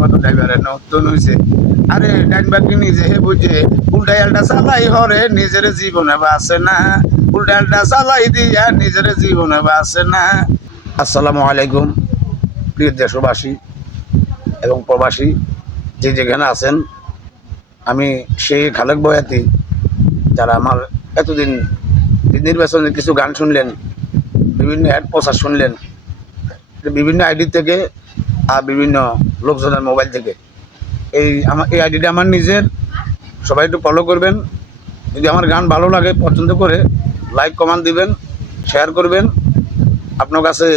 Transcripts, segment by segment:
কত ড্রাইভারের নতুন হয়েছে। আরে ডাইন বাকি নিজে বুঝে উল্টাইলটা চালাই হরে নিজের জীবনে বাঁচে না, উল্টাইলটা চালাই দিয়া নিজের জীবনে বাঁচে না। আসসালামু আলাইকুম প্রিয় দেশবাসী এবং প্রবাসী যে যেখানে আছেন, আমি সেই খালেক বয়াতি যারা আমার এতদিন নির্বাচনের কিছু গান শুনলেন, বিভিন্ন অ্যাড প্রচার শুনলেন বিভিন্ন আইডি থেকে আর বিভিন্ন লোকজনের মোবাইল থেকে। এই আইডিটা আমার নিজের, সবাই একটু ফলো করবেন। যদি আমার গান ভালো লাগে পছন্দ করে লাইক কমেন্ট দিবেন, শেয়ার করবেন। আপনার কাছে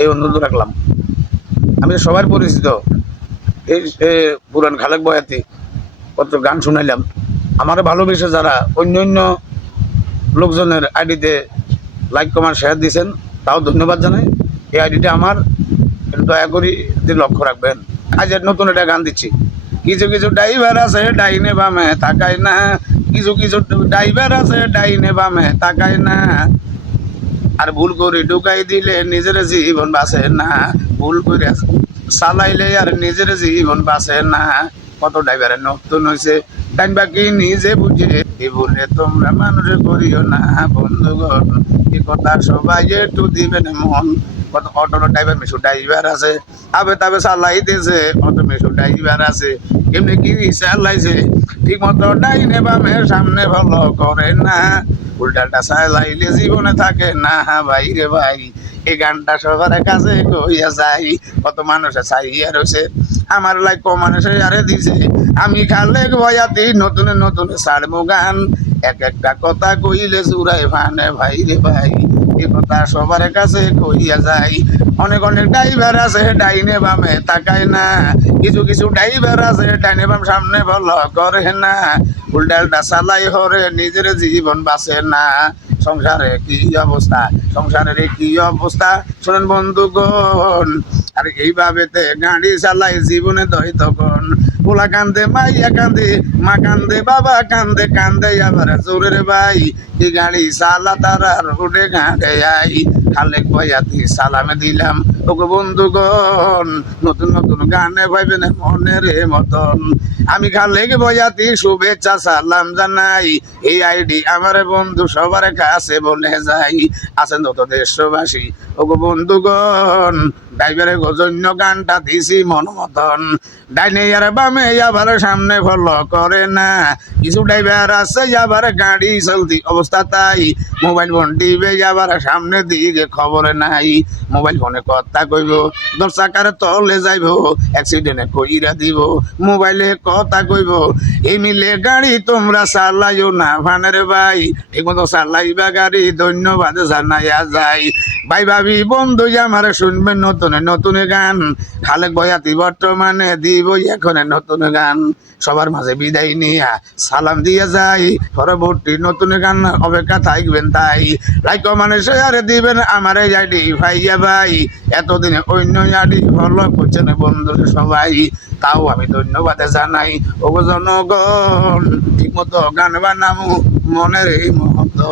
এই অনুরোধ রাখলাম। আমি সবার পরিচিত এই পুরান খালেক বয়াতি, কত গান শুনাইলাম। আমার ভালোবেসে যারা অন্য অন্য লোকজনের আইডিতে লাইক কমেন্ট শেয়ার দিয়েছেন তাও ধন্যবাদ জানাই। এই আইডিটা আমার, একটু দয়া করি লক্ষ্য রাখবেন। আজ নতুন একটা গান দিচ্ছি। কিছু কিছু ড্রাইভার আছে ডাইনে বামে তাকায় না, কিছু কিছু ড্রাইভার আছে ডাইনে বামে তাকায় না, আর ভুল করে ঢুকাই দিলে নিজের জীবন বাঁচে না, ভুল করে চালাইলে আর নিজের জীবন বাঁচে না। কত ড্রাইভারের নতুন হয়েছে, ডাইন বাকি নিজে বুঝে বলে তোমরা মানুষ করিও না বন্ধুগণ, এ কথা সবাই একটু দিবেন মন। কত অটো ড্রাইভার মেশো ড্রাইভার আছে, আবে তাবে চালাই দিয়েছে, অটো মেশো ড্রাইভার আছে, এমনি কি চালাইছে ঠিক মতো ডাইনে বামে সামনে ভালো করে না, উল্টাটা চালাইলে জীবনে থাকে না ভাই রে ভাই। এই গানটা সবার কাছে কইয়া যাই, কত মানুষে চাইয়া রয়েছে, আমার লাইক মানুষে আরে দিছে। আমি খালেক বয়াতি নতুন নতুন ছাড়বো গান, এক একটা কথা কইলে চুরাই ফানে ভাই রে ভাই। এ কথা সবার কাছে কইয়া যাই। অনেক অনেক ড্রাইভার আছে ডাইনে বামে তাকায় না, কিছু কিছু ড্রাইভার আছে ডাইনে বাম সামনে ভালো করে না, উল্টালটা চালাই হরে নিজের জীবন বাঁচে না। সংসারে কি অবস্থা, সংসারের কি অবস্থা শোনেন বন্ধুগণ। আর এইভাবেতে গাড়ি চালাই জীবনে দই তখন, পোলা কান্দে মাইয়া কান্দে, মা কান্দে বাবা কান্দে, কান্দে আবার জোরের ভাই। এই গাড়ি চালা তারা রোডে ঘাটে আই, খালেক বয়াতি সালামে দিলাম ওগো বন্ধুগণ। নতুন নতুন গানে পাইবেন মনের মতন, আমি খালেক বয়াতি শুভেচ্ছা সালাম জানাই। এই আইডি আমার বন্ধু সবার কাছে বলে যাই। আছেন যত দেশবাসী ওগো বন্ধুগণ, ড্রাইভারের গজন্য গানটা দিছি মন মতন, ডাইনে আর বামে আবার সামনে ফলো করে না, কিছু ড্রাইভার আছে আবার গাড়ি চলতি অবস্থা তাই, মোবাইল ফোন টিপে আবার সামনে দিকে খবর নাই, মোবাইল ফোনে কথা কইব 10 চাকার তলে যাইব, অ্যাক্সিডেন্টে কইরা দিব, মোবাইলে কথা কইব। এই মিলে গাড়ি তোমরা চালাইও না ভানের ভাই, ঠিক মতো চালাইবা গাড়ি ধন্যবাদ জানাইয়া যাই। ভাই ভাবি বন্ধু আমার শুনবেন নতুন নতুন গান, খালেক বয়াতি বর্তমানে দিব এখন নতুন গান। সবার মাঝে বিদায় নিয়া সালাম দিয়ে যাই, পরবর্তী নতুন গান অপেক্ষা থাকবেন তাই। লাইক মানে শেয়ার দিবেন আমার এই আইডি ভাইয়া ভাই। এতদিনে অন্য আইডি ফলো করছেন বন্ধু সবাই, তাও আমি ধন্যবাদ জানাই। ও জনগণ ঠিক মতো গান বানামু মনের মতো।